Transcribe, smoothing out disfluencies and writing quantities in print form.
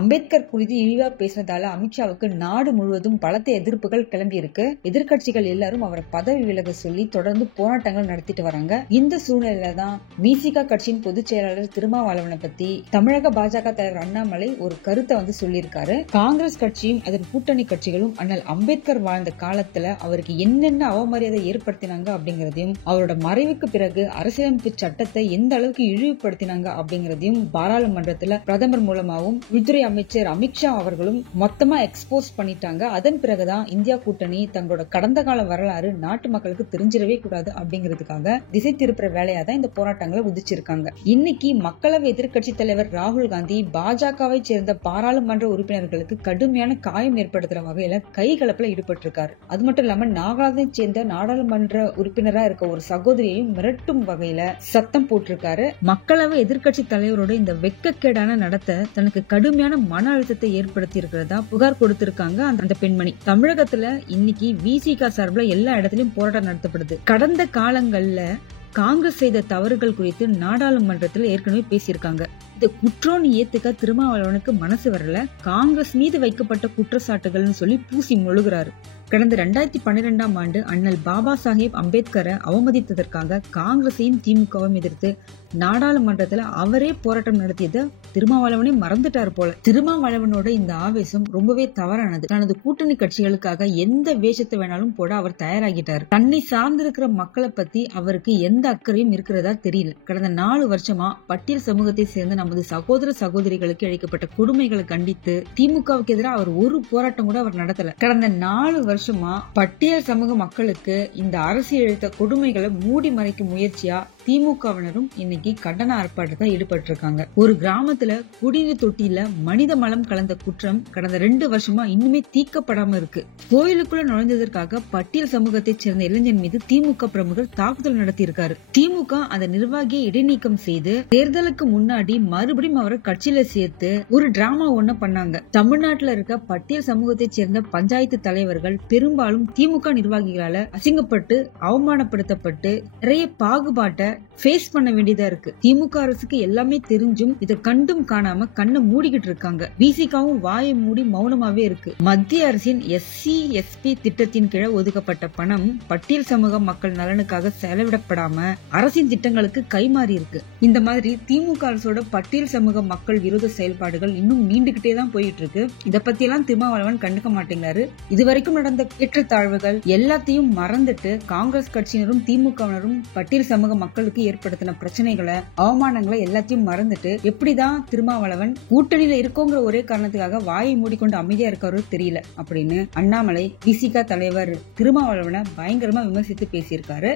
அம்பேத்கர் குறித்து இழிவா பேசினதால அமித்ஷாவுக்கு நாடு முழுவதும் பலத்த எதிர்ப்புகள் கிளம்பி இருக்கு. எதிர்கட்சிகள் எல்லாரும் அவரை பதவி விலக சொல்லி தொடர்ந்து போராட்டங்கள் நடத்திட்டு வராங்க. இந்த சூழ்நிலையில தான் விசிக கட்சியின் பொதுச் செயலாளர் திருமாவளவனை பத்தி தமிழக பாஜக தலைவர் அண்ணாமலை ஒரு கருத்தை சொல்லியிருக்காரு. காங்கிரஸ் கட்சியும் அதன் கூட்டணி கட்சிகளும் அண்ணல் அம்பேத்கர் வாழ்ந்த காலத்துல அவருக்கு என்னென்ன அவமரியாதை ஏற்படுத்தினாங்க அப்படிங்கறதையும், அவரோட மறைவுக்கு பிறகு அரசியலமைப்பு சட்டத்தை எந்த அளவுக்கு இழிவுபடுத்தினாங்க அப்படிங்கறதையும் பாராளுமன்றத்துல பிரதமர் மூலமாகவும் உள்துறை அமைச்சர் அமித்ஷா அவர்களும் மொத்தமா எக்ஸ்போஸ் பண்ணிட்டாங்க. அதன் பிறகுதான் இந்தியா கூட்டணி தங்களோட கடந்த கால வரலாறு நாட்டு மக்களுக்கு தெரிஞ்சிடவே கூடாது அப்படிங்கிறதுக்காக திசை திருப்புற வேலையா தான் இந்த போராட்டங்களை உதிச்சிருக்காங்க. இன்னைக்கு மக்களவை எதிர்கட்சி தலைவர் ராகுல் காந்தி பாஜகவை சேர்ந்த பாராளுமன்ற உறுப்பினர்களுக்கு கடுமையான காயம் ஏற்படுத்துற வகையில கைகலப்புல ஈடுபட்டிருக்காரு. அது மட்டும் இல்லாம நாகாலாந்தை சேர்ந்த நாடாளுமன்ற உறுப்பினரா இருக்க ஒரு சகோதரியையும் மிரட்டும் வகையில சத்தம் போட்டிருக்காரு. மக்களவை எதிர்கட்சி தலைவரோட இந்த வெட்கக்கேடான நடத்தை தனக்கு கடுமையான மன அழுத்தத்தை ஏற்படுத்தி இருக்கிறதா புகார் கொடுத்திருக்காங்க அந்த பெண்மணி. தமிழகத்துல இன்னைக்கு விசிக சார்பில் எல்லா இடத்திலும் போராட்டம் நடத்தப்படுது. கடந்த காலங்கள்ல காங்கிரஸ் செய்த தவறுகள் குறித்து நாடாளுமன்றத்தில் ஏற்கனவே பேசியிருக்காங்க. இந்த குற்றோன்னு ஏத்துக்க திருமாவளவனுக்கு மனசு வரல. காங்கிரஸ் மீது வைக்கப்பட்ட குற்றச்சாட்டுகள்னு சொல்லி பூசி மொழுகிறாரு. கடந்த 2012ஆம் ஆண்டு அண்ணல் பாபா சாஹேப் அம்பேத்கரை அவமதித்ததற்காக காங்கிரஸையும் திமுகவும் எதிர்த்து நாடாளுமன்றத்துல அவரே போராட்டம் நடத்தியதை திருமாவளவனே மறந்துட்டாரு போல. திருமாவளவனோட இந்த ஆவேசம் ரொம்பவே தவறானது. தனது கூட்டணி கட்சிகளுக்காக எந்த வேஷத்தை வேணாலும் போட அவர் தயாராகிட்டார். தன்னை சார்ந்திருக்கிற மக்களை பத்தி அவருக்கு எந்த அக்கறையும் இருக்கிறதா தெரியல. கடந்த 4 வருஷமா பட்டியல் சமூகத்தை சேர்ந்த நமது சகோதர சகோதரிகளுக்கு இழைக்கப்பட்ட கொடுமைகளை கண்டித்து திமுகவுக்கு எதிராக அவர் ஒரு போராட்டம் கூட அவர் நடத்தல. கடந்த 4 வருஷமா பட்டியல் சமூக மக்களுக்கு இந்த அரசு இழைத்த கொடுமைகளை மூடி மறைக்கும் முயற்சியா திமுகவினரும் இன்னைக்கு கண்டன ஆர்ப்பாட்டத்தை ஈடுபட்டிருக்காங்க. ஒரு கிராமத்துல குடிநீர் தொட்டியில மனித மலம் கலந்த குற்றம் கடந்த 2 வருஷமா இன்னுமே தீர்க்கப்படாம இருக்கு. கோயிலுக்குள்ள நுழைந்ததற்காக பட்டியல் சமூகத்தை சேர்ந்த இளைஞன் மீது திமுக பிரமுகர் தாக்குதல் நடத்தியிருக்காரு. திமுக அந்த நிர்வாகியை இடைநீக்கம் செய்து தேர்தலுக்கு முன்னாடி மறுபடியும் அவரை கட்சியில சேர்த்து ஒரு டிராமா ஒண்ணு பண்ணாங்க. தமிழ்நாட்டுல இருக்க பட்டியல் சமூகத்தை சேர்ந்த பஞ்சாயத்து தலைவர்கள் பெரும்பாலும் திமுக நிர்வாகிகளால அசிங்கப்பட்டு அவமானப்படுத்தப்பட்டு நிறைய பாகுபாட்டை ஃபேஸ் பண்ண வேண்டியதா இருக்கு. திமுக அரசுக்கு எல்லாமே தெரிஞ்சும் இதை கண்டும் காணாம கண்ணை மூடிக்கிட்டு இருக்காங்க. விசிகாவும் வாயை மூடி மௌனமாவே இருக்கு. மத்திய அரசின் SC SP திட்டத்தின் கீழ் ஒதுக்கப்பட்ட பணம் பட்டியல் சமூக மக்கள் நலனுக்காக செலவிடப்படாம அரசின் திட்டங்களுக்கு கைமாறி இருக்கு. இந்த மாதிரி திமுக அரசோட பட்டியல் சமூக மக்கள் விரோத செயல்பாடுகள் இன்னும் நீண்டுகிட்டே தான் போயிட்டு இருக்கு. இத பத்தி எல்லாம் திருமாவளவன் கண்டுக்க மாட்டேங்கிறாரு. இதுவரைக்கும் நடந்த ஏற்றத்தாழ்வுகள் எல்லாத்தையும் மறந்துட்டு காங்கிரஸ் கட்சியினரும் திமுகவினரும் பட்டியல் சமூக மக்களுக்கு ஏற்படுத்தின பிரச்சனைகளை அவமானங்களை எல்லாத்தையும் மறந்துட்டு எப்படிதான் திருமாவளவன் கூட்டணியில இருக்கோங்கிற ஒரே காரணத்துக்காக வாயை மூடிக்கொண்டு அமைதியா இருக்காரோ தெரியல அப்படின்னு அண்ணாமலை விசிக தலைவர் திருமாவளவனை பயங்கரமா விமர்சித்து பேசியிருக்காரு.